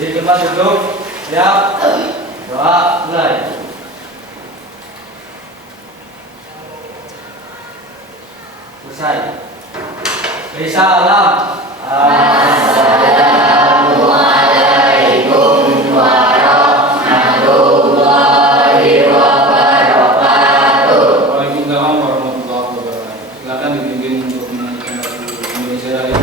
Di tempat duduk, siap, doa, mulai. Selesai. Salam. Assalamualaikum warahmatullahi wabarakatuh. Waalaikumsalam warahmatullahi wabarakatuh. Silakan dibimbing untuk menanyakan bahasa Indonesia dari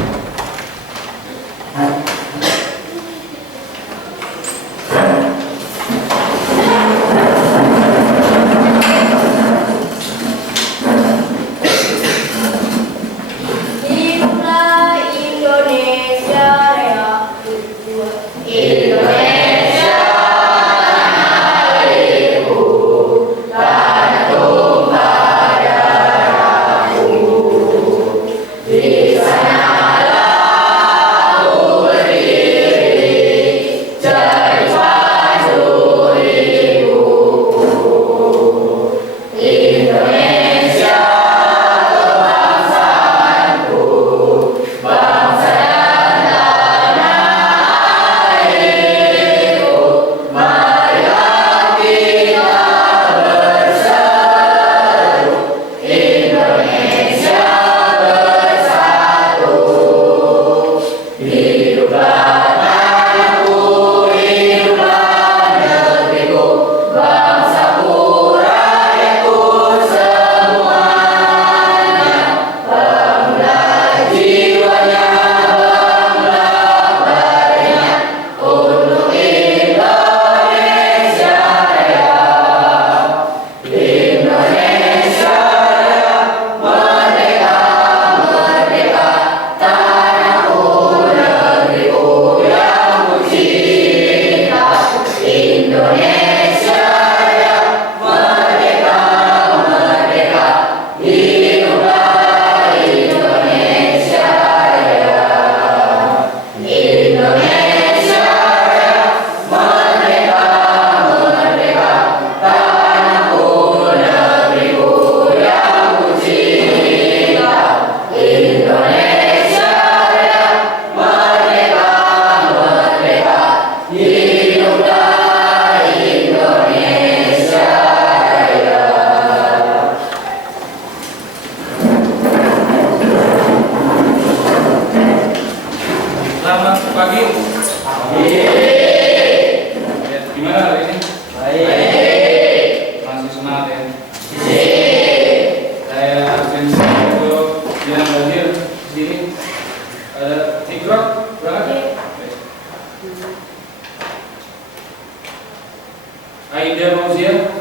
Aida Mauzia,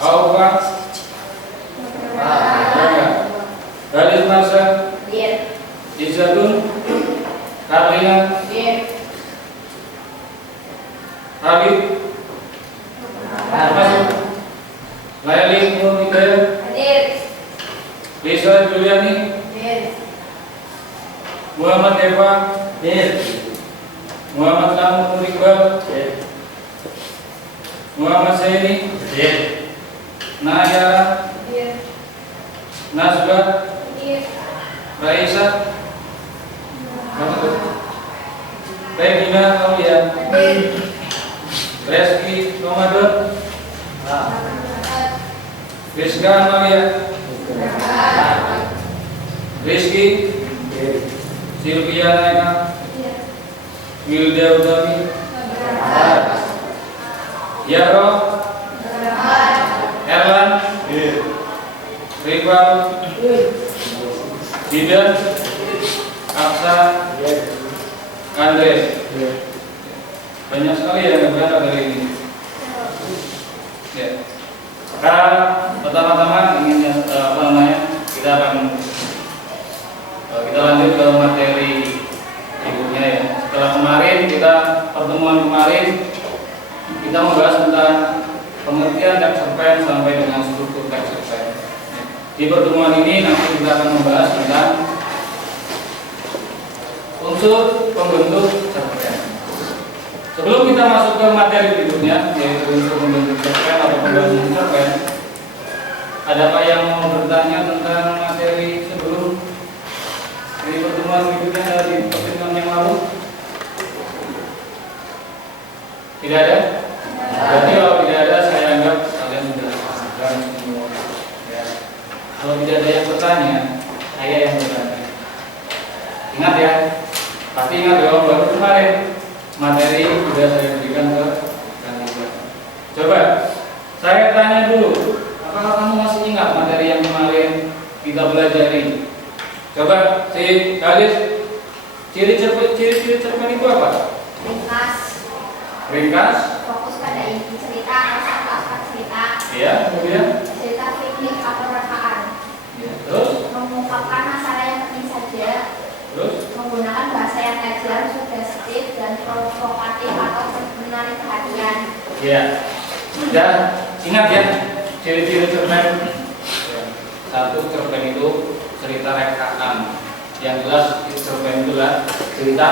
Aufa, Galis Marsa, Izatun, Karlina, Habib, Layali Nur Hidayah, Lisa Juliani, Muhammad Eva, Muhammad Lamun Iqbal, Muhammad Saini, Nayara, Nazba, Raisa, Regina Aulia, Reski Ramadan, Rizka Amalia, Rizky, Silvia Naika, Wilda Utami, Yaro, Erlan, Rival, Didan, Aksa, Andre. Banyak sekali yang berangkat dari ini. Ya. Pertama-tama ingin kita akan kita lanjut ke materi berikutnya ya. Setelah kemarin pertemuan kemarin kita membahas tentang pengertian teks cerpen sampai dengan struktur teks cerpen. Di pertemuan ini nanti kita akan membahas tentang unsur pembentuk cerpen. Sebelum kita masuk ke materi berikutnya, yaitu unsur pembentuk cerpen atau pembangunan cerpen, adakah yang mau bertanya tentang materi sebelum di pertemuan berikutnya dari pertemuan yang lalu? Tidak ada? Berarti kalau tidak ada, saya anggap kalian sudah paham semua. Ya. Kalau tidak ada yang bertanya, saya yang bertanya. Ingat ya, pasti ingat ya, baru kemarin materi sudah saya berikan ke kalian. Coba saya tanya dulu, apakah kamu masih ingat materi yang kemarin kita pelajari? Coba si Kalis, ciri cerpen itu apa? Ringkas, fokus pada inti cerita atau aspek cerita. iya, kemudian Cerita fiktif atau rekaan. ya, terus Mengungkapkan masalah yang penting saja. terus Menggunakan bahasa yang ajar, sugestif dan provokatif atau menarik perhatian. ya, dan ingat ya ciri-ciri cerpen. Ya. Satu, cerpen itu cerita rekaan. Yang jelas cerpen itulah cerita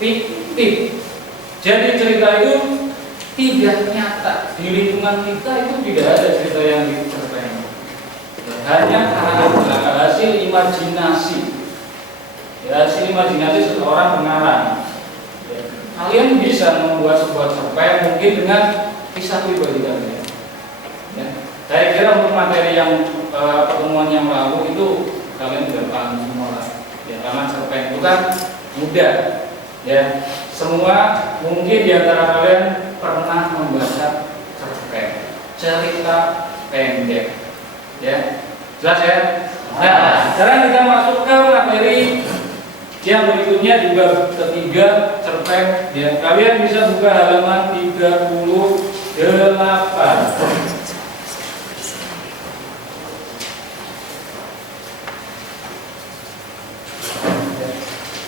fiktif. Jadi cerita itu tidak nyata. Di lingkungan kita itu tidak ada cerita yang dicerpen. Hanya hasil imajinasi. Ya, hasil imajinasi seorang pengarang. Ya. Kalian bisa membuat sebuah cerpen mungkin dengan kisah pribadi kalian. Ya. Saya kira untuk materi yang pertemuan yang lalu itu kalian sudah paham semua lah. Ya, karena cerpen itu kan mudah. Ya, semua mungkin di antara kalian pernah membaca cerpen, cerita pendek. Ya, jelas ya? Nah, sekarang kita masuk ke materi yang berikutnya juga ketiga cerpen. Ya, kalian bisa buka halaman 38.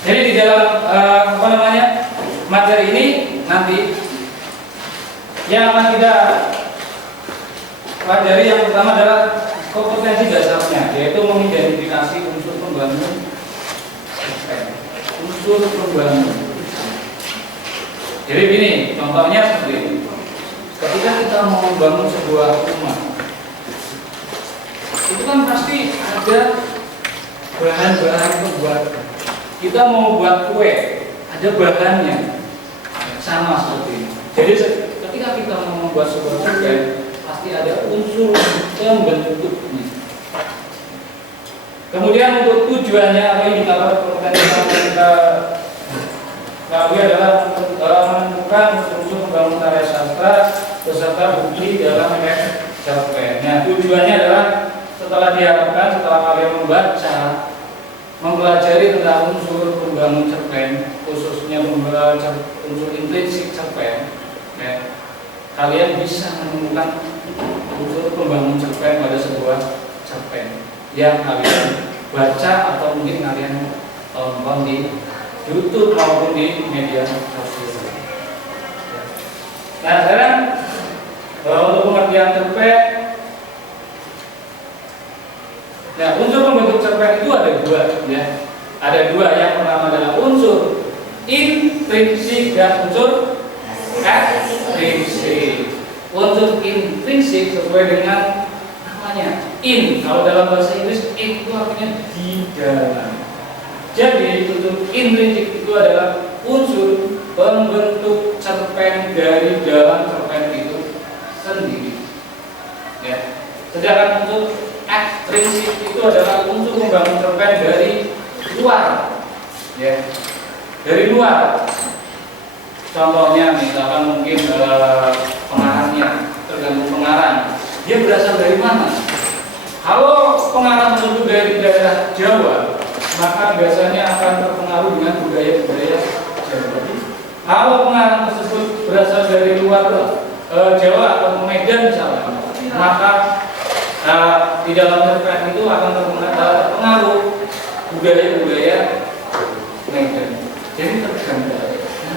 Jadi di dalam materi ini nanti yang akan kita pelajari yang pertama adalah kompetensi dasarnya, yaitu mengidentifikasi unsur pembangun cerpen. Unsur pembangun. Jadi begini, contohnya seperti ini. Ketika kita mau membangun sebuah rumah, itu kan pasti ada bahan-bahan pembuatan. Kita mau buat kue, ada bahannya, sama seperti ini. Jadi ketika kita mau membuat sebuah cerpen, pasti ada unsur pembentuknya. Kemudian untuk tujuannya atau indikator kompetensi yang kita lalu adalah menentukan unsur pembangun karya sastra beserta bukti dalam cerpen. Nah, tujuannya adalah setelah diharapkan setelah kalian membaca, mempelajari tentang unsur pembangun cerpen, khususnya unsur intrinsik cerpen, ya, kalian bisa menemukan unsur pembangun cerpen pada sebuah cerpen yang kalian baca atau mungkin kalian tonton di YouTube maupun di media sosial. Nah, sekarang untuk pengertian cerpen. Nah, unsur pembentuk cerpen itu ada dua, ya. Ada dua. Yang pertama adalah unsur intrinsik dan unsur ekstrinsik. Unsur intrinsik sesuai dengan namanya, in. Kalau dalam bahasa Inggris, in itu artinya di dalam. Jadi unsur intrinsik itu adalah unsur pembentuk cerpen dari dalam cerpen itu sendiri. Ya. Sedangkan unsur ekstrinsik itu adalah unsur membangun cerpen dari luar, ya, dari luar. Contohnya misalkan mungkin pengarangnya, tergantung pengarang, dia berasal dari mana. Kalau pengarang tersebut dari daerah Jawa, maka biasanya akan terpengaruh dengan budaya-budaya Jawa. Kalau pengarang tersebut berasal dari luar Jawa atau Medan misalnya, maka di dalam cerpen itu akan terpengaruh budaya-budaya Medan. Jadi tergantung.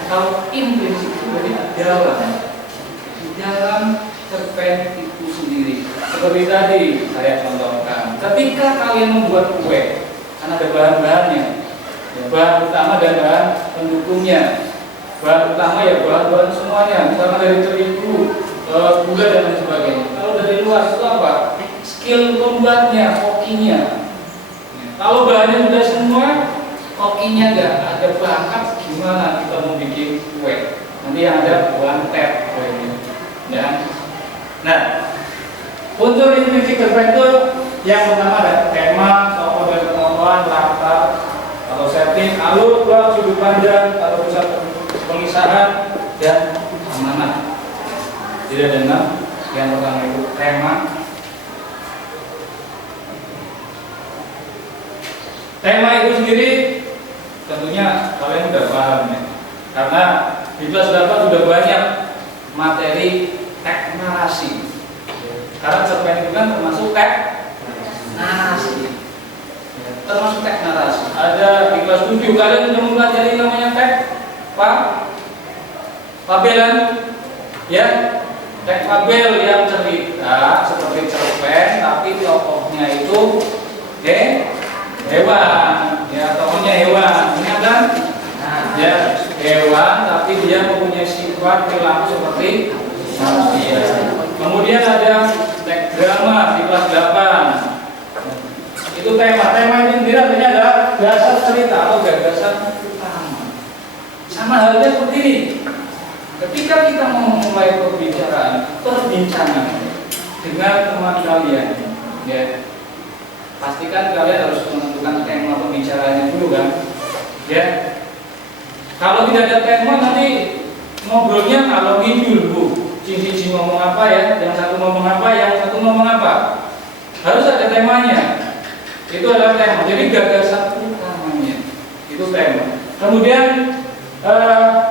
Kalau intrinsik itu dari di dalam cerpen itu sendiri. Seperti tadi saya contohkan, ketika kalian membuat kue, kan ada bahan-bahannya, ya, bahan utama dan bahan pendukungnya. Bahan utama ya bahan-bahan semuanya, misalnya dari terigu, gula dan lain sebagainya. Kalau dari luar itu apa? Skill pembuatnya, kokinya. Kalau bahannya sudah semua, kokinya enggak ada bakat, gimana kita mau bikin kue, Nanti yang ada one tab ini. Ya. Nah, unsur intrinsik desain itu yang pertama ada tema, tokoh dan tokohan, latar atau setting, alur, plot, sudut pandang atau pusat pengisahan dan amanah. Jadi ada 6. Yang pertama itu tema. Tema itu sendiri tentunya kalian sudah paham ya. Karena di kelas 8 sudah banyak materi teks narasi. Karena cerpen itu kan termasuk teks narasi. Termasuk teks narasi. Ada di kelas 7 kalian sudah mempelajari namanya teks fabelan, ya, teks fabel yang cerita seperti cerpen tapi tokohnya itu hewan, ya, tokohnya hewan, ingat kan? Ya, hewan tapi dia mempunyai sifat perilaku seperti manusia. Kemudian ada teks drama di kelas 8. Itu tema itu sendiri artinya adalah dasar cerita atau gagasan utama. Sama halnya seperti ini. Ketika kita mau memulai perbincangan dengan teman kalian, ya, pastikan kalian harus menentukan tema pembicaraannya dulu kan, ya. Kalau tidak ada tema nanti ngobrolnya kalau ngidul bu, cici ngomong apa ya, yang satu ngomong apa, yang satu ngomong apa. Harus ada temanya. Itu adalah tema. Jadi gagasan utamanya itu tema. Kemudian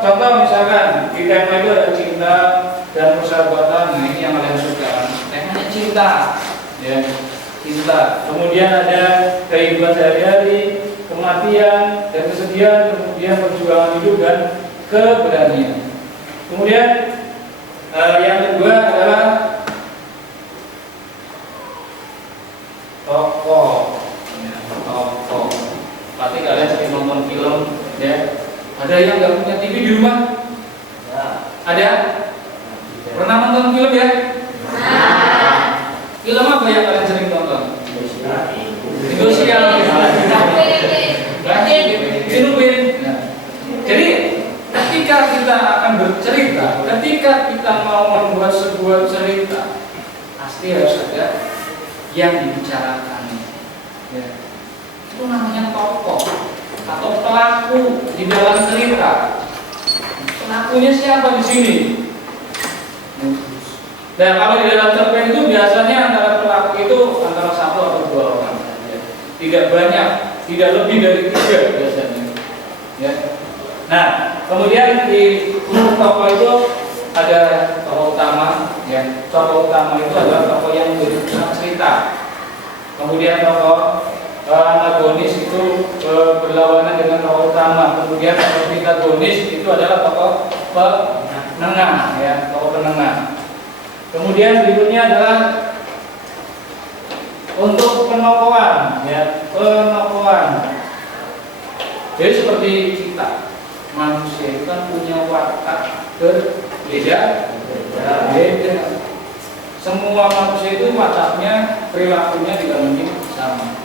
contoh misalkan di tema itu ada cinta dan persahabatan. Nah ini yang kalian suka. Temanya cinta, ya, cinta. Kemudian ada kehidupan sehari-hari, kematian dan kesedihan, kemudian perjuangan hidup dan keberanian. Kemudian yang kedua adalah tokoh. Tokoh. Pasti kalian sering nonton film, ya. Ada yang nggak punya TV di rumah? Ada? Pernah nonton film ya? Film apa yang kalian sering tonton? Indosiar. Jadi ketika kita akan bercerita, ketika kita mau membuat sebuah cerita, pasti harus ada yang dibicarakan. Ya. Itu namanya tokoh atau pelaku di dalam cerita. Pelakunya siapa di sini? Dan kalau di dalam cerpen itu biasanya antara pelaku itu antara 1 atau 2 orang saja. Tidak banyak, tidak lebih dari 3 biasanya. Ya. Nah, kemudian di tokoh itu ada tokoh utama, ya. Tokoh utama itu adalah tokoh yang bercerita cerita. Kemudian tokoh antagonis itu berlawanan dengan tokoh utama. Kemudian tokoh protagonis itu adalah tokoh penengah, ya, tokoh penengah. Kemudian berikutnya adalah untuk penokohan, ya, penokohan. Jadi seperti kita, manusia itu kan punya watak berbeda. Semua manusia itu wataknya, perilakunya tidak mungkin sama.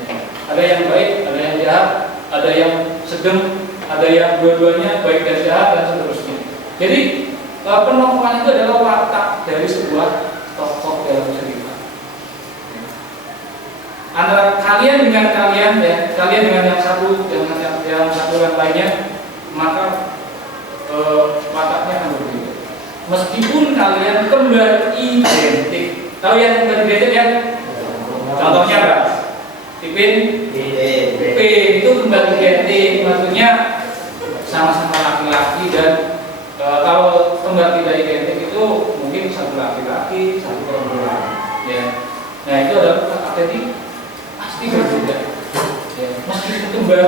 Ya. Ada yang baik, ada yang jahat, ada yang sedang, ada yang dua-duanya baik dan jahat dan seterusnya. Jadi penokohan itu adalah watak dari sebuah tokoh dalam cerita. Antara kalian dengan kalian, ya, kalian dengan yang satu dengan yang satu yang lainnya, maka wataknya akan berbeda. Meskipun kalian kembar identik. Tahu yang kembar identik ya? Contohnya apa? Tipin P itu kembar identik, maksudnya sama-sama laki-laki dan kalau kembar tidak identik itu mungkin satu laki-laki, satu perempuan. Ya. Nah itu adalah kata identik pasti berbeda. Ya. Meskipun kembar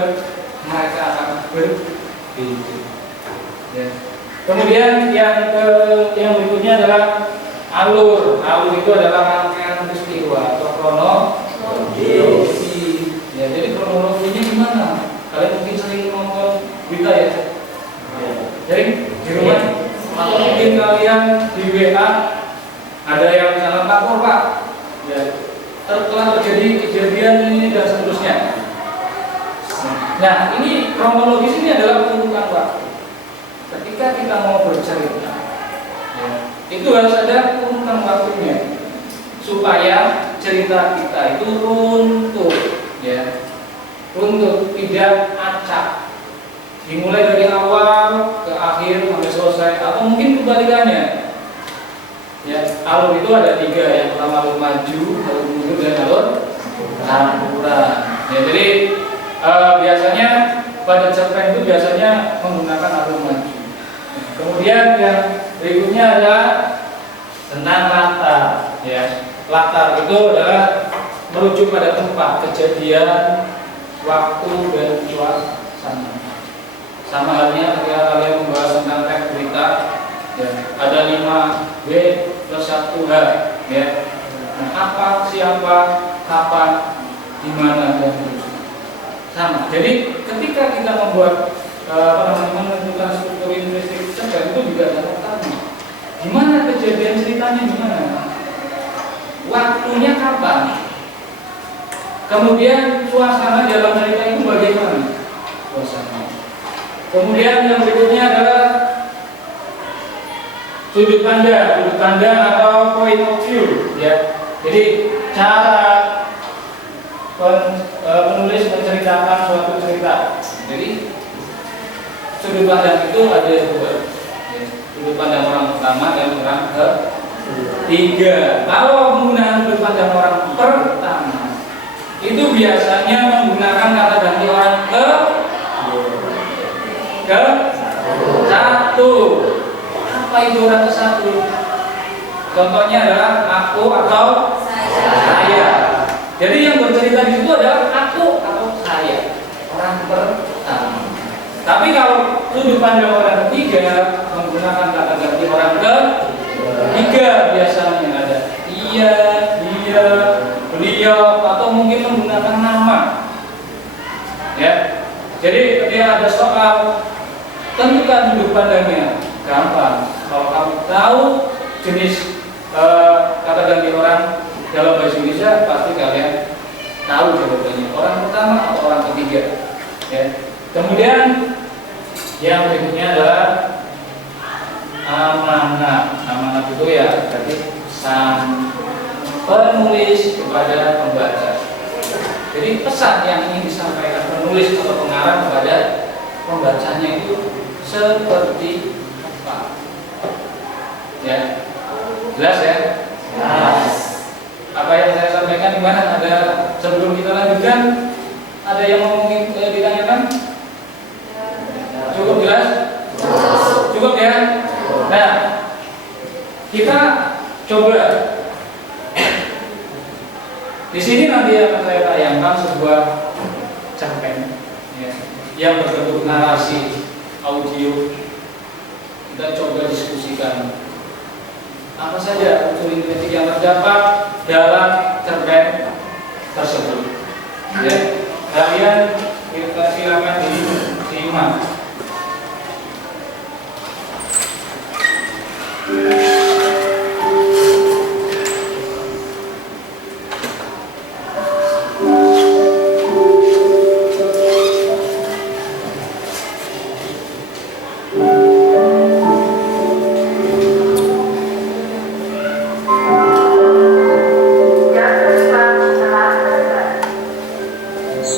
mereka akan berbeda. Ya. Kemudian yang berikutnya adalah alur. Alur itu adalah rangkaian peristiwa atau kronologi. Ya, jadi kronologinya gimana? Kalian mungkin sering nonton berita ya? Jadi di rumah atau mungkin kalian di WA ada yang misalnya lapor Pak, ya, telah terjadi kejadian ini dan seterusnya. Nah ini kronologis ini adalah urutan Pak. ketika kita mau bercerita, ya, itu harus ada urutan waktunya supaya cerita kita itu runtuh, ya, runtuh, tidak acak, dimulai dari awal ke akhir sampai selesai, atau mungkin kebalikannya. Ya, alur itu ada 3, yang pertama alur maju, alur mundur, dan alur campuran. Ya, jadi biasanya pada cerpen itu biasanya menggunakan alur maju. Kemudian yang berikutnya adalah tentang latar. Ya, latar itu adalah merujuk pada tempat kejadian, waktu, dan suasana. Sama halnya ketika kalian membahas tentang teks berita, ya, ada 5W plus 1H, ya. Nah, apa, siapa, kapan, di mana, dan seterusnya. Sama. Jadi ketika kita membuat menentukan struktur linguistik cerpen itu juga ada latarnya. Gimana kejadian ceritanya, gimana? Waktunya kapan? Kemudian suasana dalam cerita itu bagaimana? Suasana. Kemudian yang berikutnya adalah sudut pandang atau point of view, ya. Jadi cara penulis menceritakan suatu cerita. Jadi sudut pandang itu ada 2, ya. Sudut pandang orang pertama dan orang ketiga. Kalau menggunakan sudut pandang orang pertama, itu biasanya menggunakan kata ganti orang ke 1. Apa itu orang ke 1? Contohnya adalah aku atau saya. Jadi yang bercerita di situ adalah aku atau saya, orang pertama. Tapi kalau sudut pandang orang ketiga menggunakan kata ganti orang ketiga, biasanya ada dia, beliau, atau mungkin menggunakan nama. Ya. Jadi ketika ada soal, tentukan sudut pandangnya. Gampang. Kalau kamu tahu jenis kata ganti orang dalam bahasa Indonesia, pasti kalian tahu jawabannya. Orang pertama atau orang ketiga. Ya. Kemudian yang berikutnya adalah amanat. Amanat itu ya berarti pesan penulis kepada pembaca. Jadi pesan yang ingin disampaikan penulis atau pengarang kepada pembacanya itu seperti apa? Ya, jelas ya? Jelas. Apa yang saya sampaikan di mana? Ada sebelum kita lanjutkan, ada yang mau ditanyakan? Cukup jelas? Cukup ya? Nah, kita coba. Di sini nanti akan saya tayangkan sebuah cerpen, ya, yang berbentuk narasi audio. Kita coba diskusikan apa saja unsur linguistik yang terdapat dalam cerpen tersebut. Ya, kalian kita silakan disimak.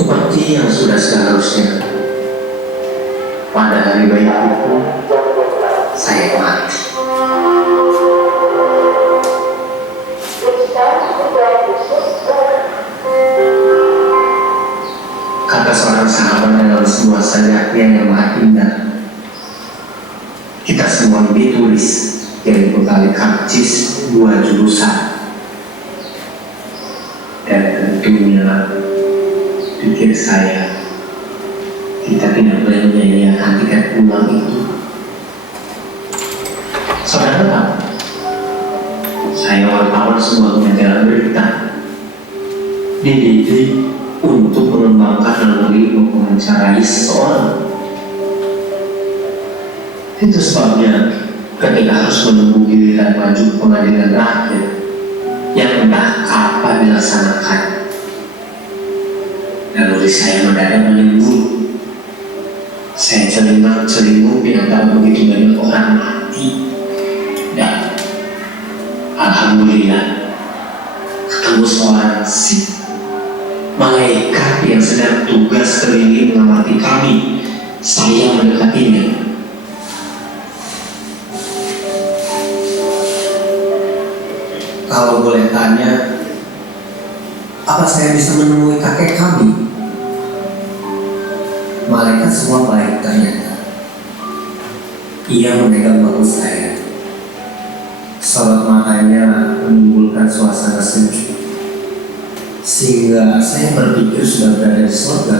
Seperti yang sudah seharusnya, pada hari baikku saya mati. Kata seorang sahabat dalam sebuah sajatian yang maha indah, kita semua ditulis dari bekal karcis 2 jurusan, dan tentunya pikir saya, kita tidak boleh menyanyiakan tiket pulang itu. Saudara tahu, saya wartawan sebuah majalah berita dididik untuk mengembangkan melalui mewawancarai seseorang. Itu sebabnya ketika harus menunggu giliran maju pengadilan rakyat yang entah kapan dilaksanakan, naluri saya mendadak menimbul. saya celingupin antara begitu banyak orang mati. Dan alhamdulillah ketemu seorang malaikat yang sedang tugas keliling mengamati kami. Saya mendekatinya. Kalau boleh tanya, apa saya bisa menemui kakek kami? Malaikat semua baik ternyata. Ia memegang bahu saya. Sorot matanya menimbulkan suasana sejuk, sehingga saya berpikir sudah berada di surga.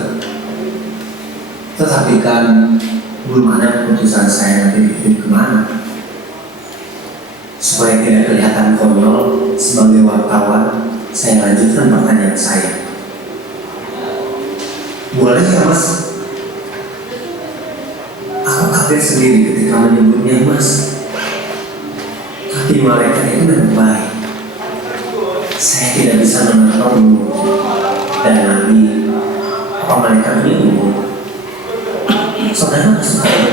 Tetapi kan belum ada keputusan saya nanti dikirim kemana. Supaya tidak kelihatan konyol, sebagai wartawan saya lanjutkan pertanyaan saya. Boleh ya Mas? Aku kaget sendiri ketika menyebutnya Mas. Tapi malaikat itu memang baik. Saya tidak bisa menonton dan nanti apa malaikat ini umum. Saudara sekali,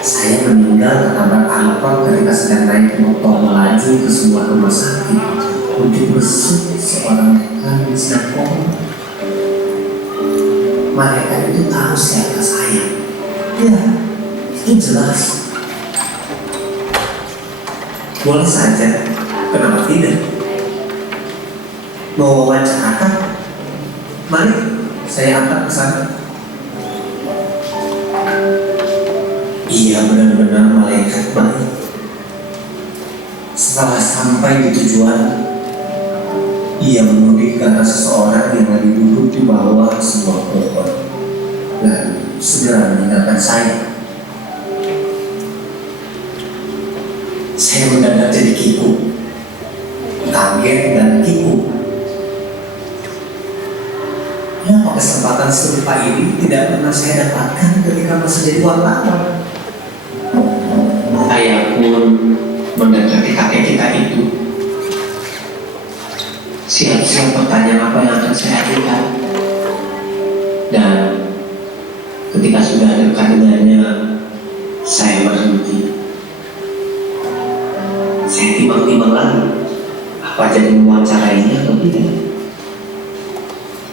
saya meninggal ketabrak angkot ketika sedang naik motor melaju ke sebuah rumah sakit untuk besuk seorang rekan di sedang koma. Malaikat itu tahu siapa saya. Ya, itu jelas. Boleh saja, kenapa tidak? Mau wawancara? Mari, saya antar ke sana. Ia benar-benar malaikat baik. Setelah sampai di tujuan, ia menunjuk ke arah seseorang yang lagi duduk di bawah sebuah pohon dan segera meninggalkan saya. Saya mendadak jadi kiku, kaget dan kiku. Kenapa kesempatan serupa ini tidak pernah saya dapatkan ketika masih jadi wartawan? Saya pun mendekati kakek kita itu. Siap-siap pertanyaan apa yang akan saya ajukan. Dan ketika sudah dekat dengannya, saya berhenti. Saya timbang-timbang lagi, apa jadi mewawancarainya atau tidak.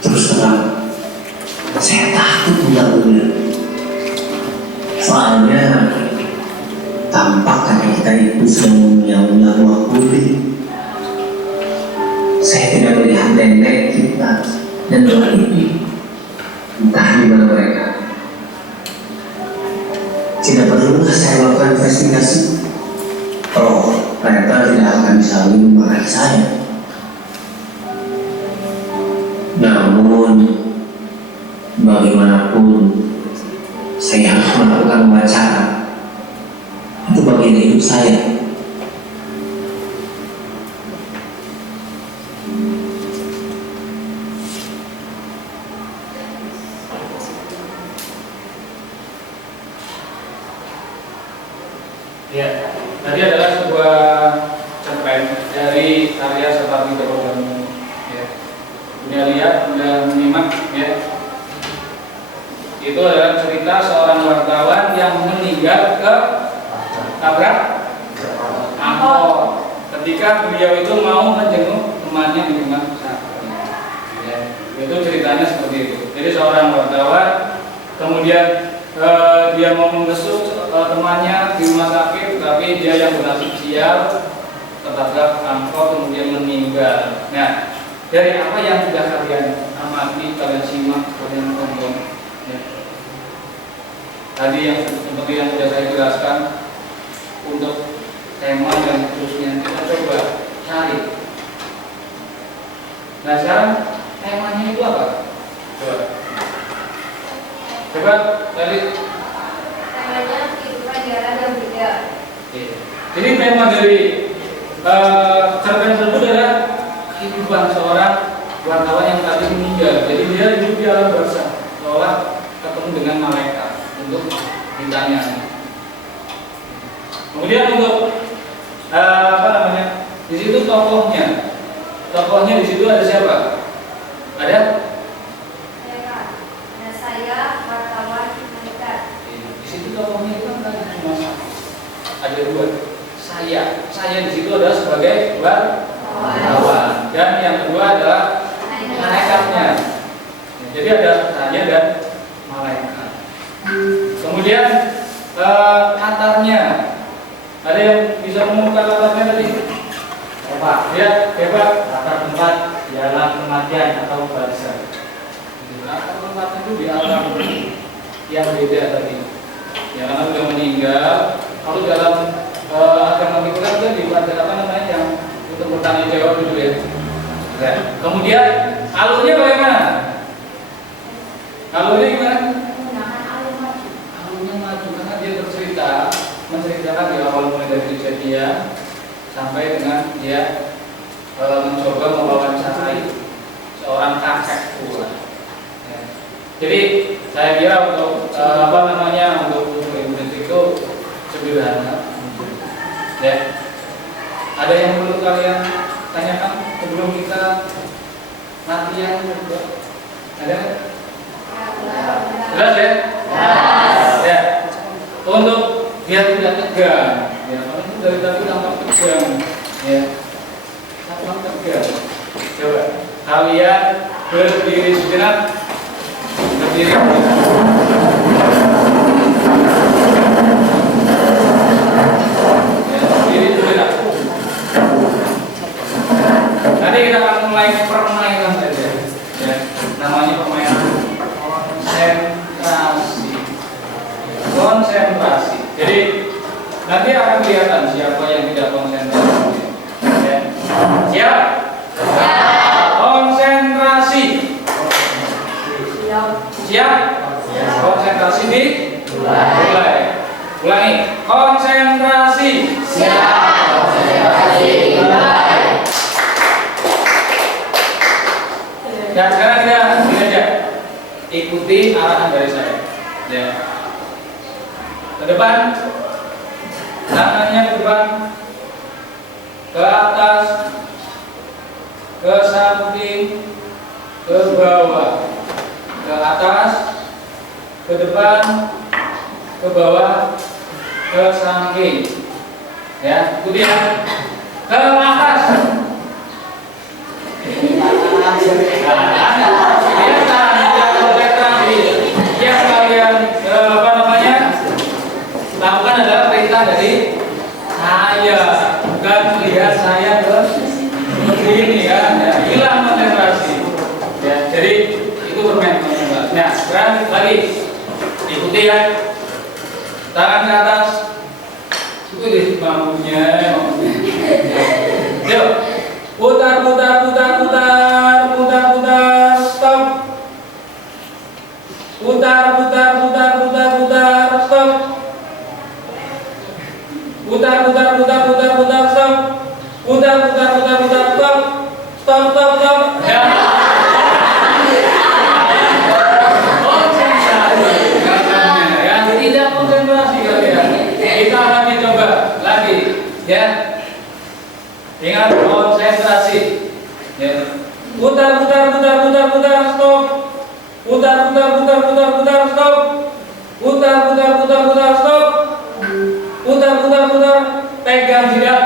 Terus terang, saya takut benar-benar. Soalnya tampak kakek kita itu sedang mengunyah-unyah buah kulit. Saya tidak melihat nenek kita dan doa ini. Entah di mana mereka. Tidak perlulah saya melakukan investigasi. Oh, mereka tidak akan bisa memarahi saya. Namun, bagaimanapun, saya harus melakukan wawancara. Itu bagian hidup saya. Ya, tadi adalah sebuah cerpen dari karya Sapardi Djoko. Ya, Bunda lihat, Bunda menyimak, ya. Itu adalah cerita seorang wartawan yang meninggal ke tabrak angkot ketika beliau itu mau menjenguk temannya di rumah sakit. Ya, itu ceritanya seperti itu. Jadi seorang wartawan kemudian dia mau membesuk temannya di rumah sakit, tapi dia yang bernasib sial ketabrak angkot kemudian meninggal. Nah, dari apa yang sudah kalian amati, kalian simak, kalian tonton, ya. Tadi yang seperti yang sudah saya jelaskan, untuk tema yang khususnya kita coba cari. Nah, sekarang temanya itu apa? Coba tadi Temanya kehidupan di era yang beda. Jadi tema dari cerpen tersebut adalah kehidupan seorang wartawan yang tadi meninggal. Jadi dia hidup di alam barzakh, seolah ketemu dengan malaikat untuk ditanya. Kemudian untuk di situ tokohnya di situ ada siapa? Ada? Saya wartawan malaikat. wartawan. Dan yang kedua adalah malaikatnya. Jadi ada saya dan malaikat. Kemudian katarnya. Ada yang bisa mengumumkan katarnya tadi? Pak. Ya, hebat. Latar tempat di alam kematian atau barzah. Latar tempat itu di alam yang beda tadi. Ya, karena sudah meninggal. Kalau dalam agama kita kan dibuat apa namanya yang untuk bertanggung jawab dulu ya. Nah, kemudian alurnya bagaimana? Alurnya gimana? Menggunakan alur maju. Alurnya maju karena dia menceritakan di awal mulai dari kejadian sampai dengan dia mencoba mewawancarai seorang kakek tua. Ya. Jadi saya kira untuk untuk itu sederhana. Ya. Ada yang perlu kalian tanyakan sebelum kita latihan juga? Ada? Jelas ya? Ya. Untuk biar tidak tegang, ya. Kalau itu dari tadi tampak tegang, ya. Tampak tegang. Coba kalian berdiri sejenak, berdiri. Nanti kita akan mulai permainan saja, ya. Namanya permainan konsentrasi. Jadi nanti akan kelihatan siapa yang tidak konsentrasi. Ya. Siap? Konsentrasi. Siap? Konsentrasi mulai. Ulangi. Konsentrasi. Siap. Konsentrasi. Mulai. Dan sekarang kita aja ikuti arahan dari saya. Ya. Ke depan, tangannya ke depan, ke atas, ke samping, ke bawah, ke atas, ke depan, ke bawah, ke samping. Ya, kemudian ke atas. Yang kalian lakukan adalah perintah dari saya, bukan melihat saya begini ya, hilang konsentrasi. Ya, jadi itu bermain konsentrasi. Nah, sekarang lagi ikuti ya, tangan ke atas. Wih, mampunya. Yuk, putar, stop. Putar, stop. Putar, stop. Putar, stop. Stop. Ya. Konsentrasi. Ya, tidak konsentrasi kalian. Kita akan dicoba lagi, ya. Ingat konsentrasi. Ya. Putar, stop. Putar, stop. Putar, stop. Putar, pegang jidat.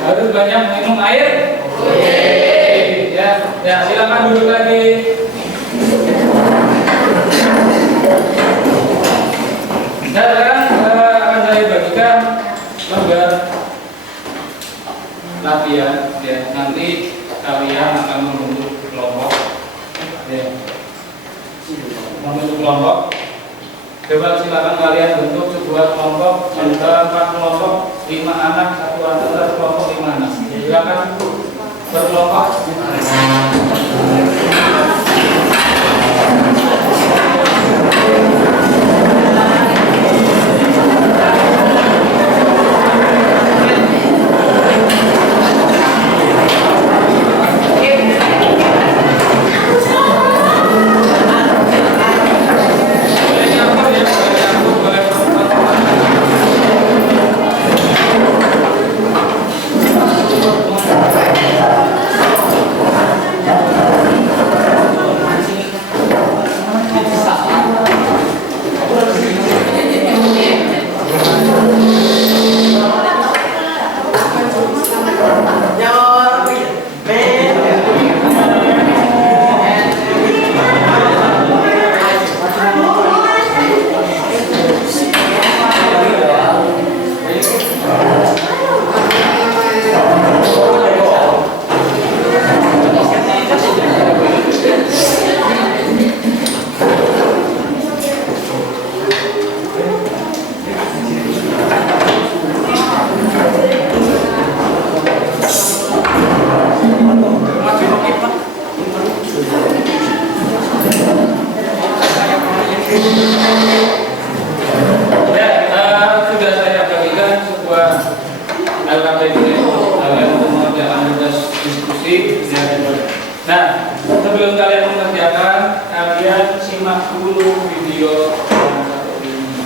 Harus banyak minum air. Ya, silakan duduk lagi. Nah, sekarang akan saya bagikan lembar latihan. Ya, nanti kalian akan membentuk kelompok. Ya, membentuk kelompok. Coba silakan kalian bentuk sebuah kelompok, ada 4 kelompok, 5 anak, 1 anak, kelompok 5 anak. Silakan berkelompok. LKPP kalian untuk mengerjakan tugas diskusi. Nah, sebelum kalian mengerjakan, kalian simak dulu video yang satu ini.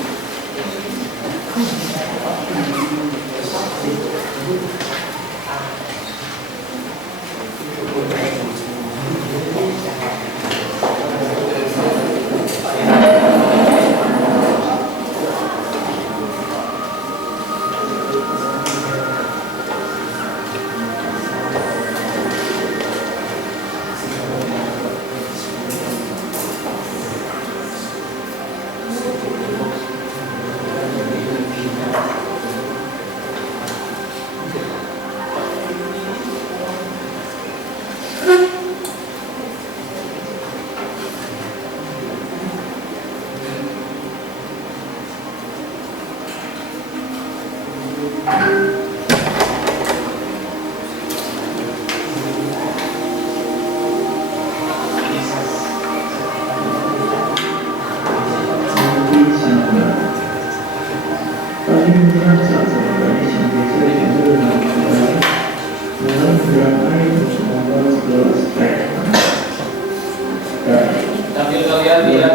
Sambil kalian lihat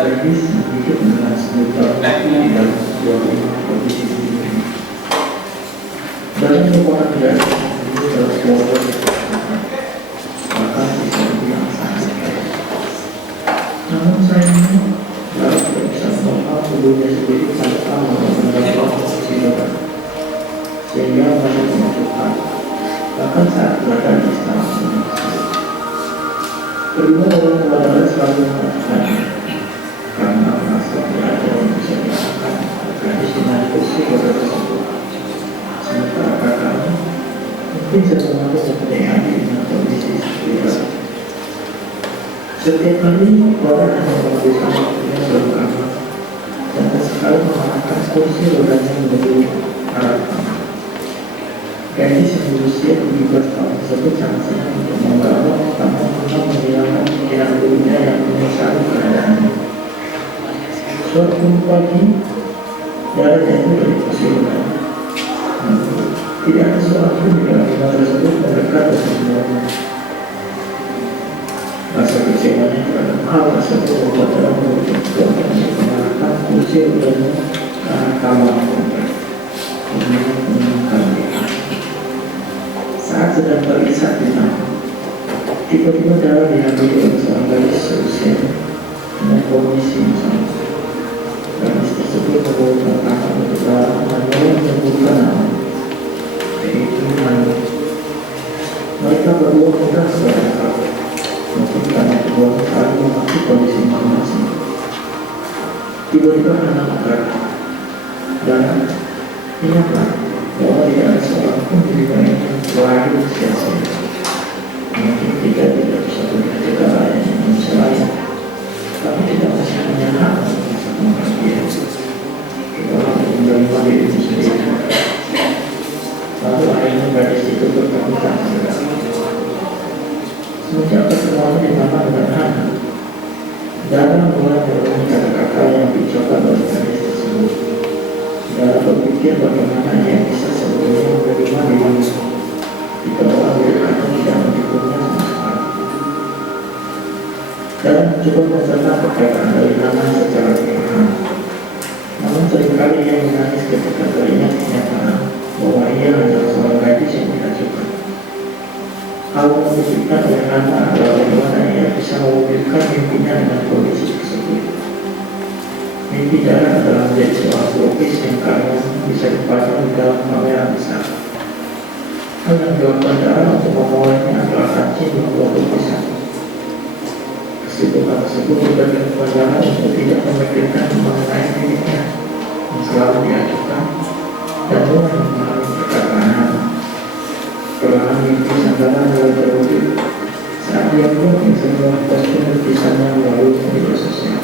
dalam kekuatan dan terus maka bisa dilaksanakan. Namun sayangnya dalam tidak bisa mengenal tubuhnya sendiri tanpa mendapat silakan, sehingga masih memasukkan bahkan saat berada di istana. Kedua orang tua selalu mengatakan karena merasa tidak ada yang bisa dilakukan gadis dengan kursi roda tersebut. Sementara kakaknya mungkin sedang mengatur kepentingan dengan kondisi seperti itu. Setiap kali orang hanya menghabiskan waktunya dalam kamar dan sekali mengarahkan kursi rodanya menuju arah kamar. Gadis yang berusia 17 tahun tersebut sangat senang untuk membawa karena menghilangkan pikiran dulunya yang menyesali keadaannya. Suatu pagi, darah jatuh dari kursi rodanya. Tidak ada seorang pun di dalam rumah tersebut mendekat dan semuanya. Rasa kecewanya terhadap hal tersebut membuat dalam berusaha untuk mengarahkan kursi rodanya ke arah kamar komplek. Kemudian menenangkan diri. Saat sedang beristirahat di taman, tiba-tiba darah diambil oleh seorang gadis seusia dengan kondisi yang sama. Gadis tersebut membawa tangan untuk darah dan mulai menyebutkan nama, yaitu Manu. Mereka berdua mudah kepada kakak, mungkin karena kedua saling mengerti kondisi masing-masing. Tiba-tiba Hana berkata, "Dan ingatlah bahwa tidak ada seorang pun di dunia yang lahir sia-sia. Mungkin kita tidak bisa melihat segala yang manusia lain, tapi tidak masih punya hak untuk merasa bahagia. Kita harus menerima dirimu sendiri." Lalu akhirnya gadis itu berkata segala. Semenjak pertemuan di taman dengan Hana, Dara mulai merenungi kata-kata yang diucapkan oleh gadis tersebut. Dara berpikir bagaimana ia bisa sebetulnya menerima dirinya jika orang berdekatan tidak mendukungnya sama sekali. Dara mencoba mencerna perkataan dari Hana secara perlahan. Namun seringkali ia menangis ketika teringat kenyataan bahwa ia adalah seorang gadis yang diajukan. Hal yang diberikan oleh Hana adalah bagaimana ia bisa mewujudkan mimpinya dengan kondisi tersebut. Mimpi Dara adalah menjadi seorang pelukis yang kaya bisa dipasang di dalam kamera besar. Hal yang dilakukan Dara untuk memulainya adalah rajin membuat lukisan. Kesibukan tersebut memberikan Dara untuk tidak memikirkan mengenai dirinya yang selalu diajukan dan mulai memahami perkataan Hana. Perlahan mimpi Dara mulai terwujud saat dia membuat semua postur lukisannya melalui media sosial.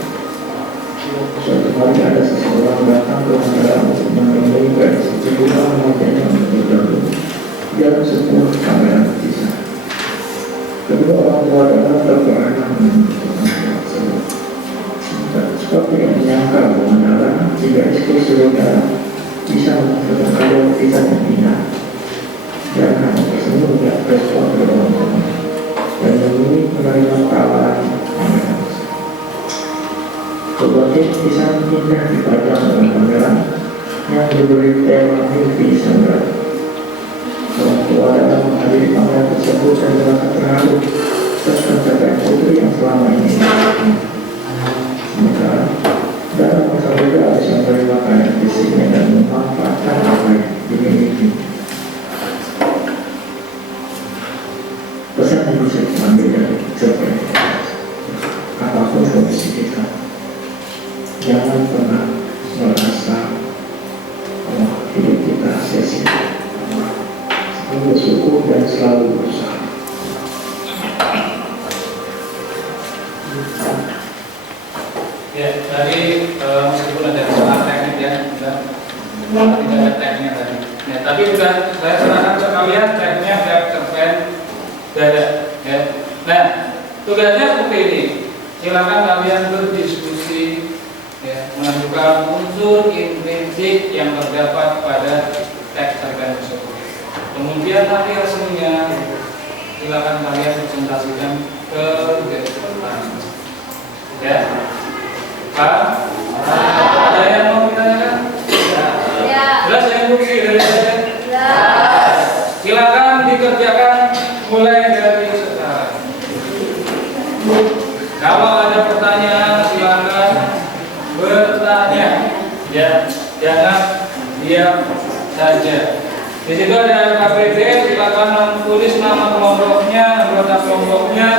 Suatu hari ada seseorang datang ke Dara untuk menemui gadis itu juga memanggilnya untuk bergabung dalam sebuah kamera lukisan. Kedua orang tua Dara terperangah menentukan hal tersebut. Sebab tidak menyangka bahwa Dara, si gadis kursi roda, bisa menghasilkan karya lukisan yang indah. respon teman-teman dan memilih menerima kawan. Berbagai kisah indah dipajang dalam pameran yang diberi tema mimpi Sandra. Orang tua dalam menghadiri pameran tersebut dan merasa terharu atas pencapaian putri yang selama ini. Sementara dalam masa muda harus menerima kaya fisiknya dan memanfaatkan apa yang dimiliki. Pesan yang bisa diambil dari cerpen ini, apapun kondisi kita, jangan pernah merasa bahwa hidup kita sia-sia. Selalu bersyukur dan selalu berusaha. Ya, tadi meskipun ada masalah teknik ya, tidak ada tekniknya tadi. Ya, tapi sudah saya serahkan ke kalian tekniknya biar cerpen dada. Ya. Nah, tugasnya seperti ini. Silakan kalian berdiskusi, ya, menentukan unsur intrinsik yang terdapat pada teks cerpen tersebut. Kemudian nanti hasilnya silakan kalian presentasikan ke depan. Ya. Pak, ada yang mau ditanyakan? Ya. Jelas ya instruksi dari saya? Ya. Silakan dikerjakan mulai dari sekarang. Kalau ada pertanyaan silakan bertanya. Ya, jangan diam saja. Di situ ada KPD, silakan tulis nama kelompoknya, anggota kelompoknya.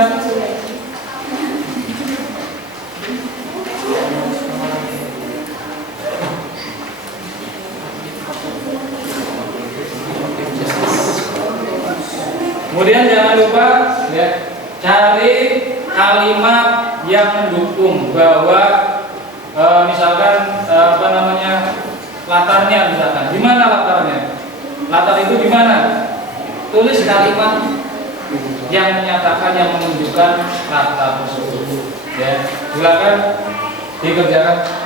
Kemudian jangan lupa ya, cari kalimat yang mendukung bahwa misalkan latarnya misalkan di mana latarnya? Latar itu di mana? Tulis kalimat yang menyatakan yang menunjukkan latar tersebut. Ya, silakan dikerjakan.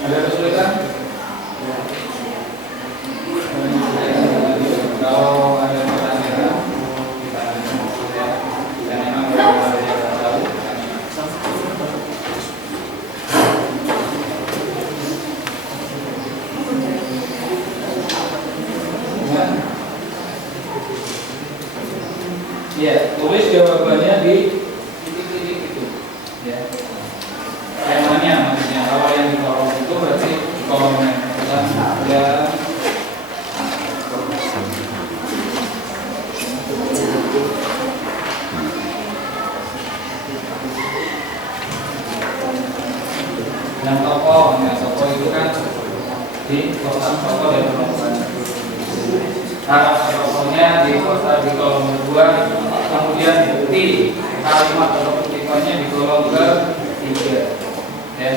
Ada kesulitan? Kalau ada pertanyaan, kita dan memang ada yang tahu. Ya, tulis jawabannya di titik-titik itu. Ya. Temanya maksudnya, kalau yang di kolom itu berarti di kolomnya ya. Dan tokoh itu kan di kotak tokoh dan penulisan. Karakter tokohnya di kotak di kolom kedua, kemudian bukti kalimat atau petikannya di kolom ketiga. Ya.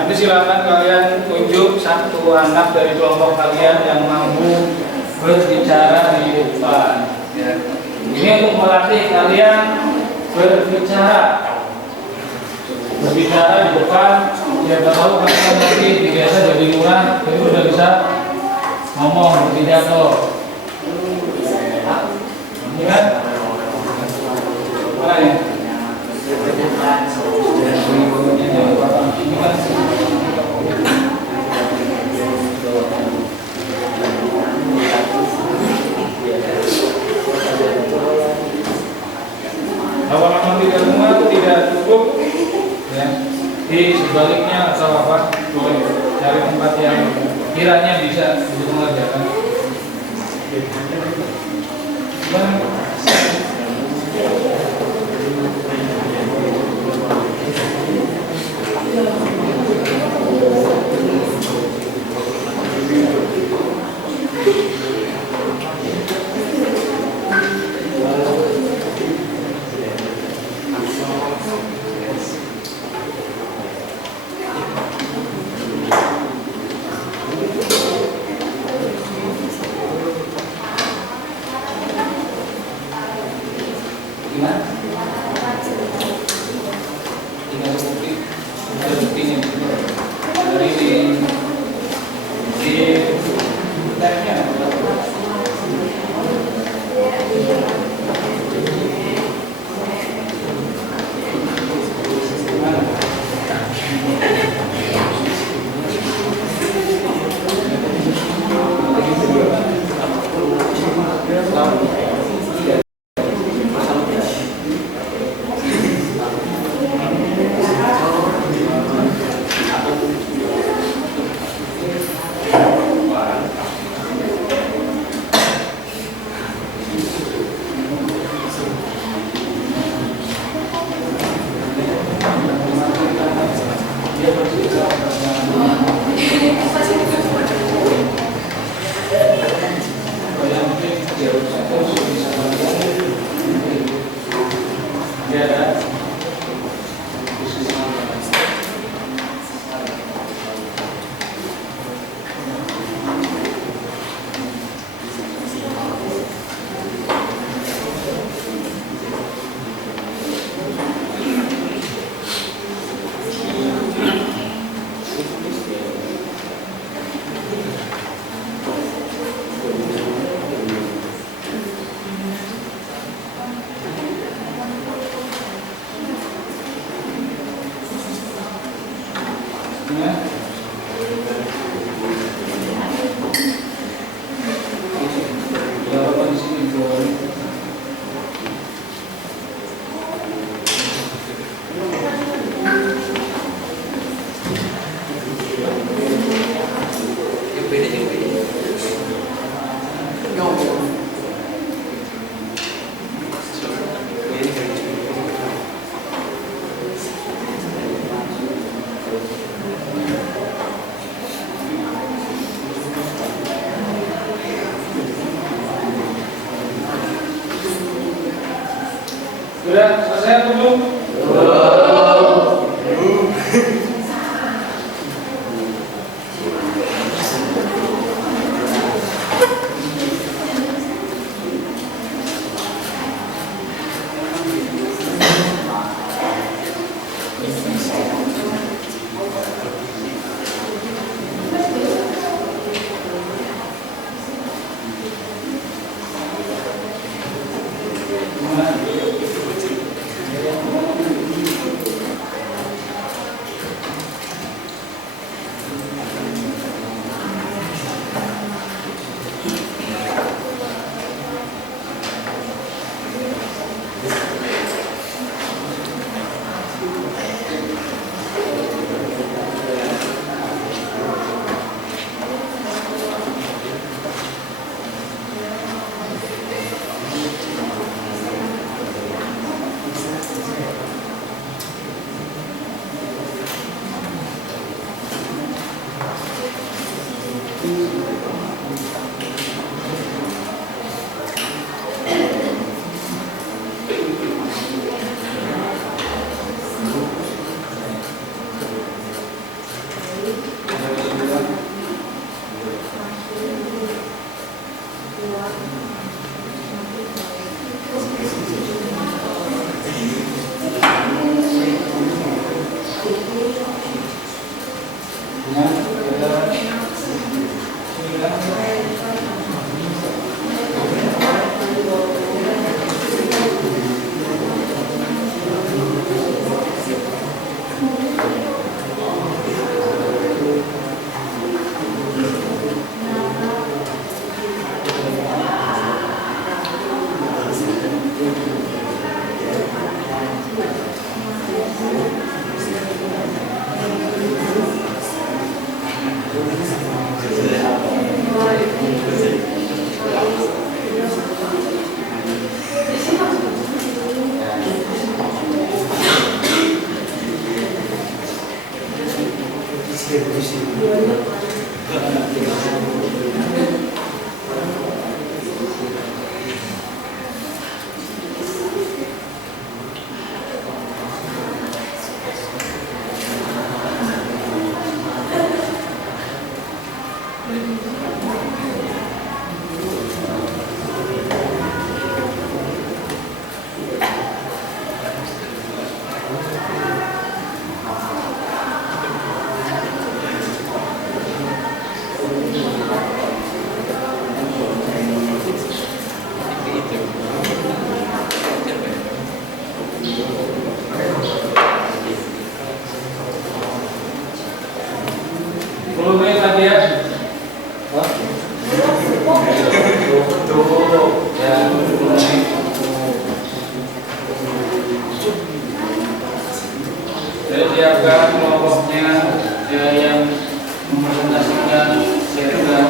Nanti silakan kalian tunjuk satu anak dari kelompok kalian yang mampu berbicara di depan. Ya. Ini untuk melatih kalian berbicara di depan. Siapa tahu kalian nanti biasa jadi lurah, jadi udah bisa ngomong berpidato. Ini kan? Mana ya? Kalau memang tidak semua itu tidak cukup, ya, di sebaliknya atau apa, boleh cari tempat yang kiranya bisa untuk mengerjakan. Sudah selesai atau belum? Volumenya lagi ya. Jadi siapkan kelompoknya yang mempresentasikan sertifikat.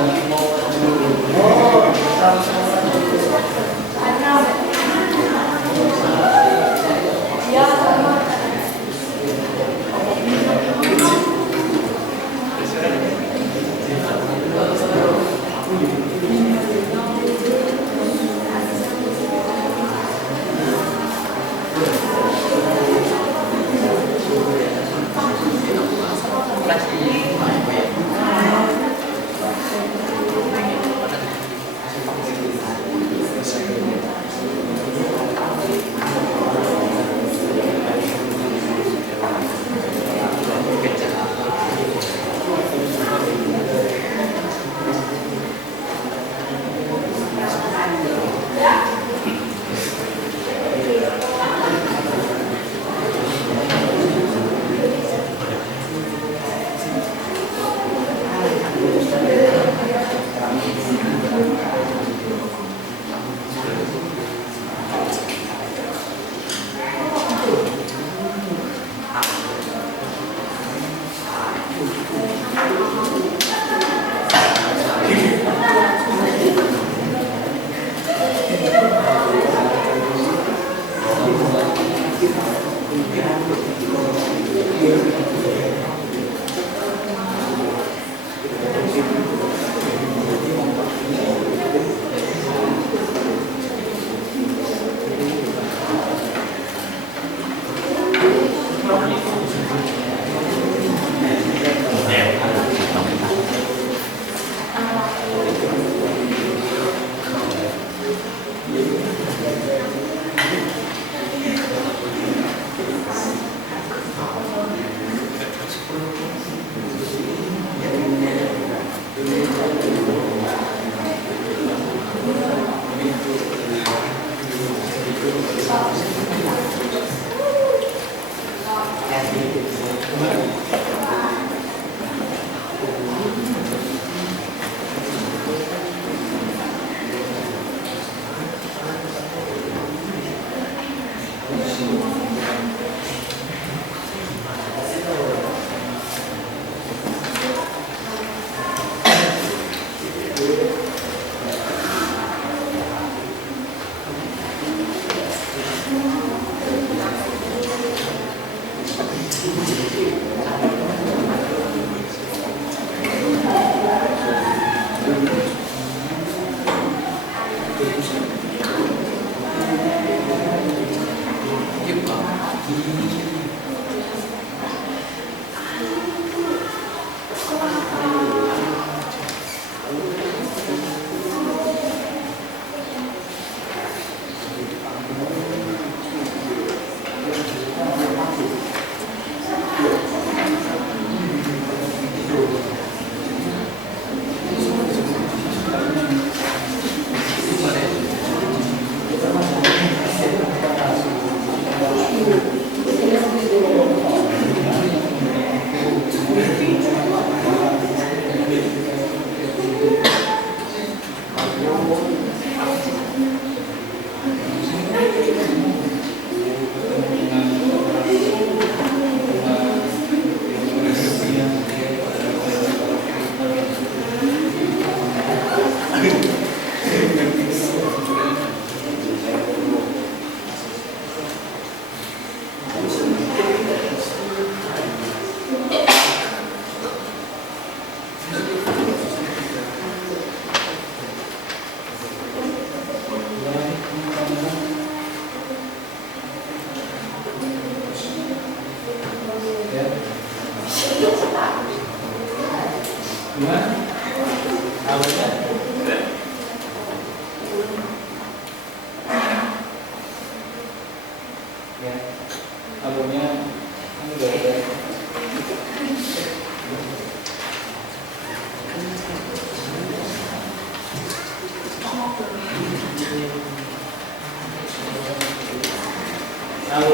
Karena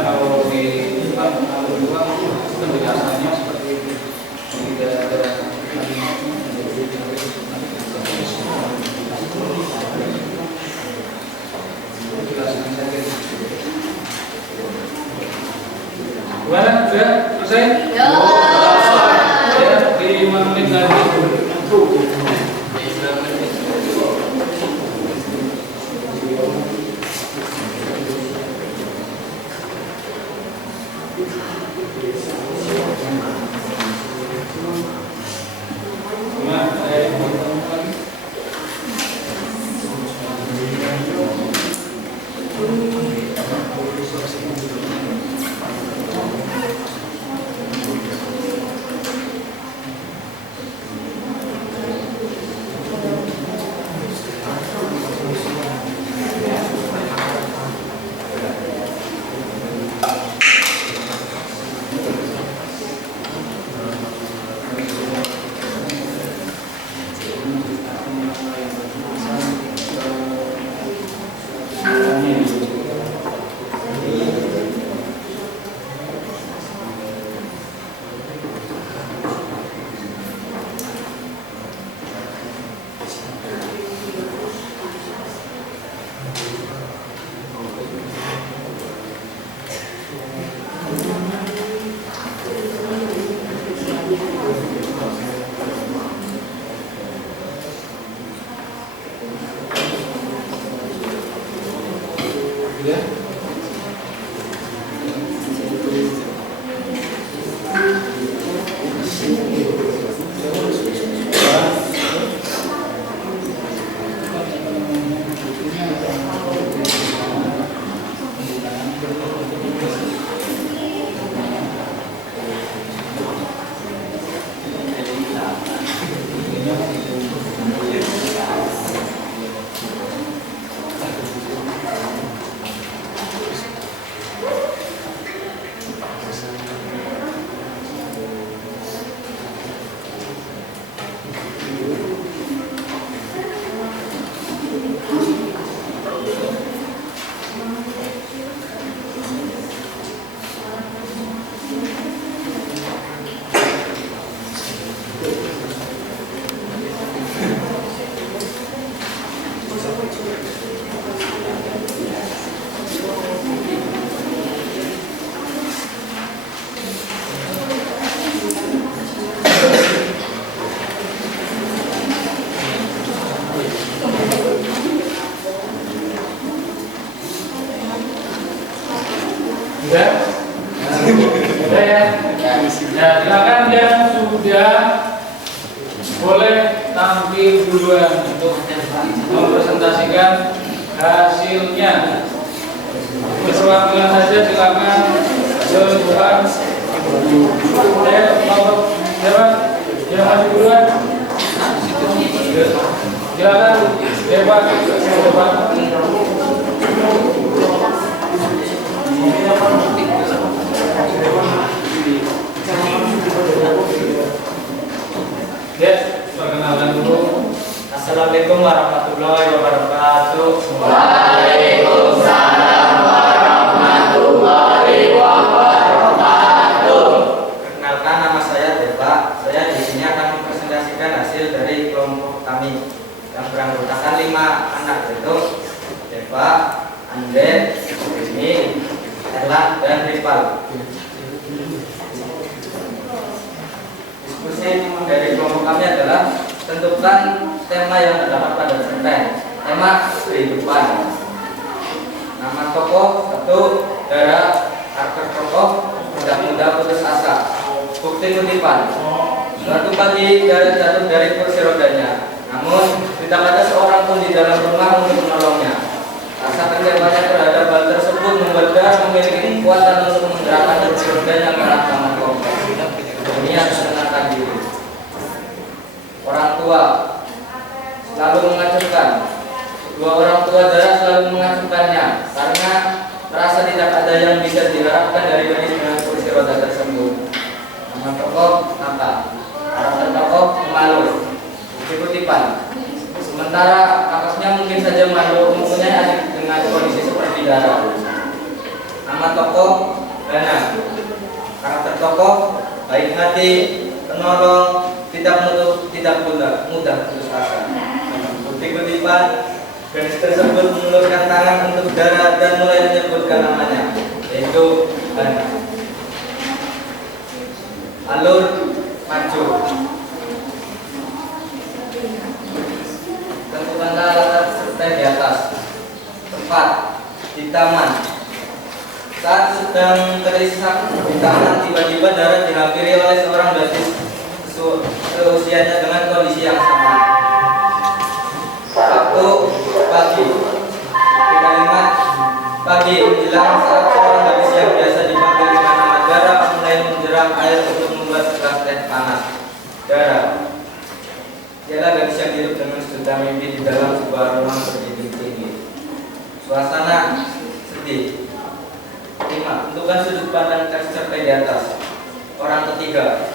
kalau di depan kalau dua penjelasannya seperti itu, tidak ada gimana? Sudah selesai? Ya, 5 menit lagi. Sudah? Sudah ya? Ya, silakan yang sudah boleh tampil duluan untuk mempresentasikan hasilnya. Perwakilan saja silakan depan. Saya mau jawab. Yang masih duluan. Silakan depan. Ya, perkenalkan dulu. Assalamualaikum warahmatullahi wabarakatuh. Waalaikumsalam warahmatullahi wabarakatuh. Perkenalkan, nama saya Deva. Saya di sini akan mempresentasikan hasil dari kelompok kami yang beranggotakan 5 anak, yaitu Deva, Andre, Rizmi, Erlan, dan Rival. Diskusi dari kelompok kami adalah tentukan tema yang terdapat pada cerpen. Tema kehidupan. Nama tokoh 1, darah, karakter tokoh, tidak mudah putus asa. Bukti kutipan. Suatu pagi darah jatuh dari kursi rodanya. Namun tidak ada seorang pun di dalam rumah untuk menolongnya. Rasa kecewanya terhadap hal tersebut membuat darah memiliki kekuatan untuk menggerakkan kursi rodanya ke arah taman kompleks. Demi menenangkan diri. Orang tua selalu mengacungkan. Kedua orang tua Dara selalu mengacungkannya karena merasa tidak ada yang bisa diharapkan dari gadis dengan kursi roda tersebut. Nama tokoh Nata, karakter tokoh Malu, kutipan. Sementara kakaknya mungkin saja Malu mempunyai adik dengan kondisi seperti Dara. Nama tokoh Dana, karakter tokoh baik hati, penolong, tidak mudah putus asa. Kutipan, gadis tersebut mengulurkan tangan untuk Dara dan mulai menyebutkan namanya, yaitu Dana. Alur maju. Tentukanlah latar survei di atas. Tempat di taman. Saat sedang terisak di taman, tiba-tiba Dara dihampiri oleh seorang gadis seusianya dengan kondisi yang sama. Sabtu pagi. Di kalimat pagi menjelang saat seorang gadis yang biasa dipanggil dengan nama Dara mulai menjeram air untuk membuat segelas teh panas. Dara, ialah gadis yang hidup dengan sejuta mimpi di dalam sebuah rumah berdinding tinggi. Suasana sedih. 5. Tentukan sudut pandang teks cerpen di atas. Orang ketiga.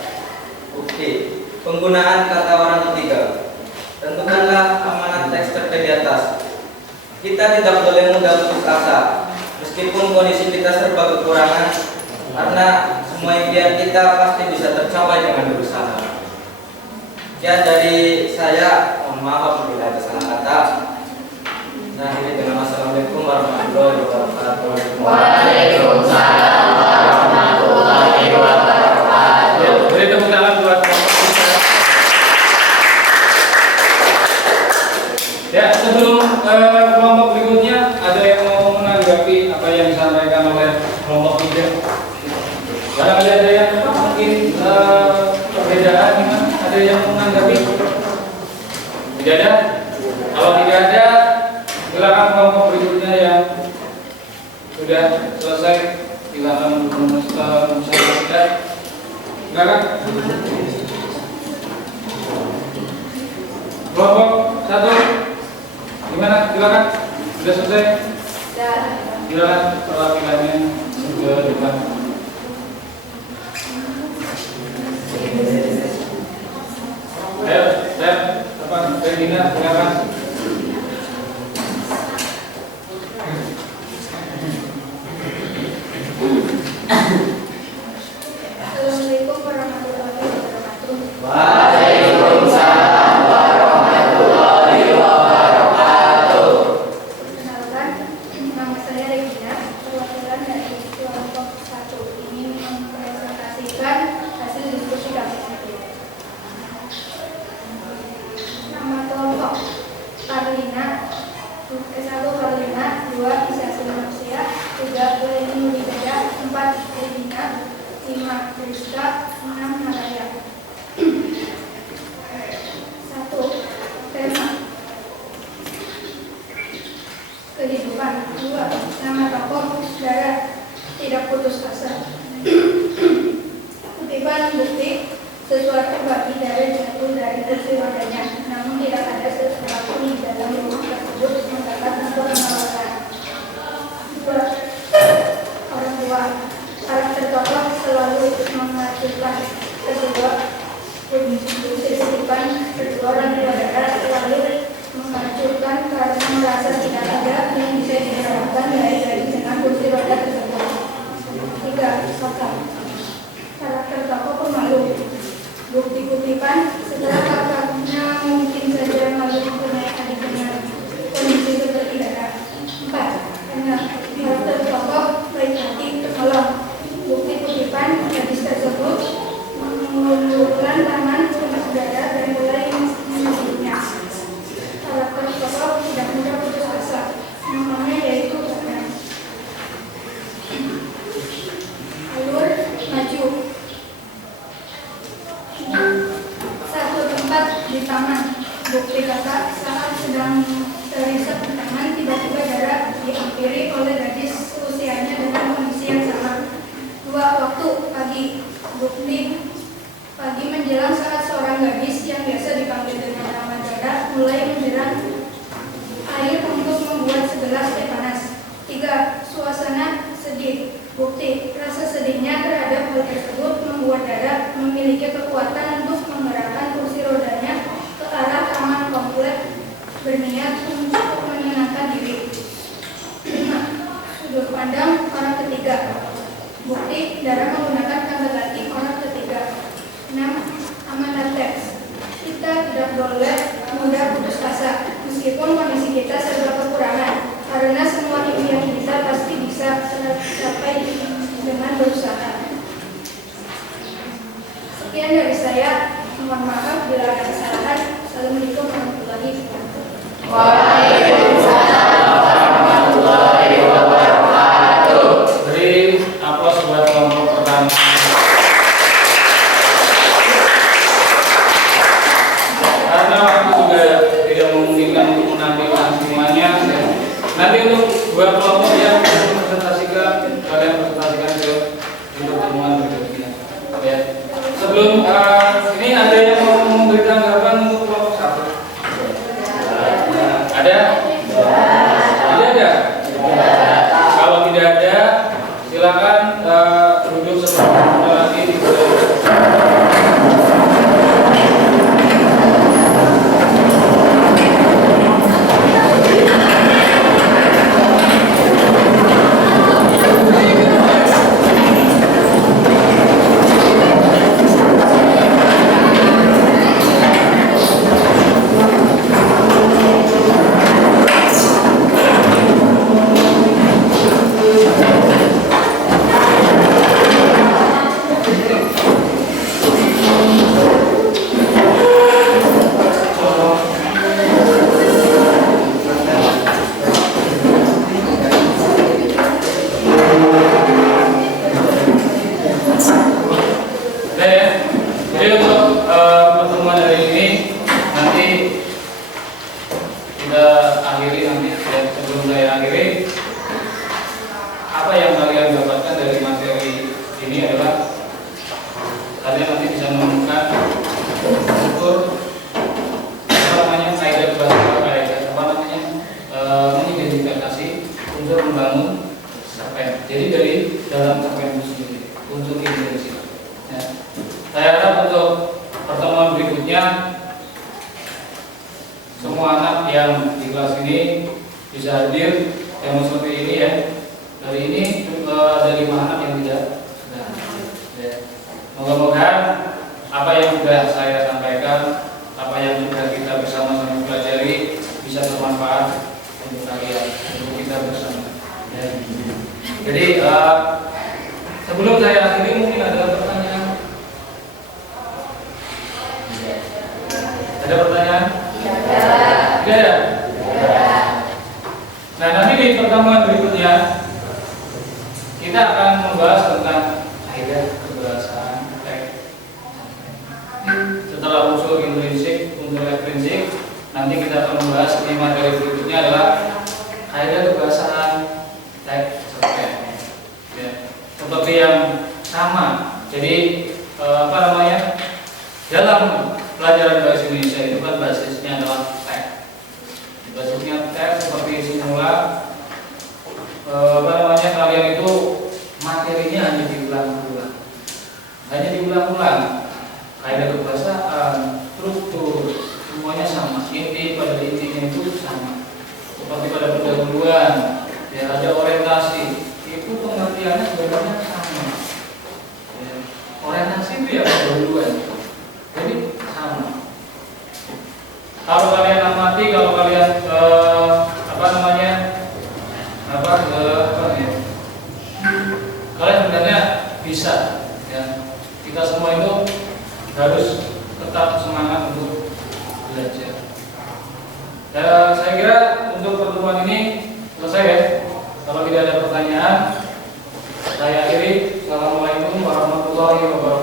Bukti. Penggunaan kata orang ketiga. Tentukanlah amanat teks cerpen di atas. Kita tidak boleh mudah putus asa, meskipun kondisi kita serba kekurangan, karena semua impian kita pasti bisa tercapai dengan berusaha. Sekian dari saya, mohon maaf bila ada salah kata. Saya akhiri dengan Assalamualaikum warahmatullahi wabarakatuh. Waalaikumsalam warahmatullahi wabarakatuh. Beri tepuk tangan buat ya, sebelum kelompok berikutnya, ada yang mau menanggapi apa yang disampaikan oleh kelompok 3? Barangkali ada yang mungkin perbedaan, ada yang menanggapi? Tidak ada? Kalau tidak ada, silakan kelompok berikutnya yang sudah selesai, silakan menyampaikan. Silakan. Kelompok 1. Gimana? Silakan. Sudah selesai? Silakan perwakilannya ke depan. Ayo, Dep, Regina, silakan. Assalamualaikum warahmatullahi wabarakatuh. Waalaikumsalam warahmatullahi wabarakatuh. Perkenalkan, nama saya Regina, perwakilan dari kelompok 1 ini mempresentasikan hasil diskusi kami. Nama kelompok Karlina, ke-1 Karlina, 2 Isasi Manusia, 3 Leni Widaya, 4 Regina, 5 Rizka, 6 Naraya. 1. Tema kehidupan. 2. Nama tokoh Dara, tidak putus asa. Kutipan bukti, sesuatu bagi Dara jatuh dari kursi rodanya, namun tidak ada sesuatu di dalam rumah tersebut mendapat untuk menolongnya. 2. Orang tua, karakter tokoh selalu mengajukan. Kedua, kutipan, kedua orang tua Dara selalu mengajukan karena merasa tidak ada yang bisa diharapkan dari gadis dengan kursi roda tersebut. 3. berniat untuk menyenangkan diri. 5. Sudut pandang orang ketiga. Bukti dalam menggunakan tanda ganti orang ketiga. 6. Amanat teks. Kita tidak boleh mudah putus asa, meskipun kondisi kita serba kekurangan, karena semua impian kita pasti bisa tercapai dengan berusaha. Sekian dari saya. Mohon maaf bila ada kesalahan. Assalamualaikum warahmatullahi wabarakatuh. Waalaikumsalam warahmatullahi wabarakatuh. Beri aplaus buat kelompok pertama. Karena waktu juga tidak memungkinkan untuk menampilkan semuanya. Nanti untuk dua kelompok yang presentasikan, kalian presentasikan ke pertemuan berikutnya. Ya. Sebelum ini ada yang mau memberi tanggapan untuk kelompok satu? Ada? Ada? Kalau tidak ada, silakan duduk sebentar lagi di Jadi untuk pertemuan hari ini nanti kita akhiri nanti ya, sebelum saya akhiri, apa yang kalian dapatkan dari materi ini adalah kalian nanti bisa menemukan unsur kaidah bahasa mengidentifikasi unsur membangun cerpen. Jadi dari dalam cerpen itu sendiri unsur identitas. Ya. Saya harap untuk pertemuan berikutnya semua anak yang di kelas ini bisa hadir yang seperti ini ya. Hari ini ada 5 anak yang tidak. Ya. Moga-moga apa yang sudah saya sampaikan, apa yang sudah kita bersama-sama pelajari bisa bermanfaat untuk kalian, untuk kita bersama. Ya. Jadi sebelum saya akhiri mungkin ada pertanyaan. Ada pertanyaan? Tidak ada. Nah, nanti di pertemuan berikutnya kita akan membahas tentang kaidah kebahasaan teks. Setelah unsur intrinsik, unsur ekstrinsik, nanti kita akan membahas di materi berikutnya adalah kaidah kebahasaan teks cerpen. Ya. Seperti yang sama. Jadi dalam pelajaran bahasa Indonesia itu kan basisnya adalah teks. Basisnya teks seperti semula kalian itu materinya hanya diulang-ulang. Kaidah kebahasaan, struktur, semuanya sama. Inti pada intinya itu sama. Seperti pada pendahuluan, ya ada orientasi. Itu pengertiannya sebenarnya sama. Ya, orientasi itu ya pendahuluan. Jadi sama. Kalau kalian amati, kalau kalian kalian sebenarnya bisa. Ya, kita semua itu harus tetap semangat untuk belajar. Ya, saya kira untuk pertemuan ini selesai ya. Kalau tidak ada pertanyaan, saya akhiri. Assalamualaikum warahmatullahi wabarakatuh.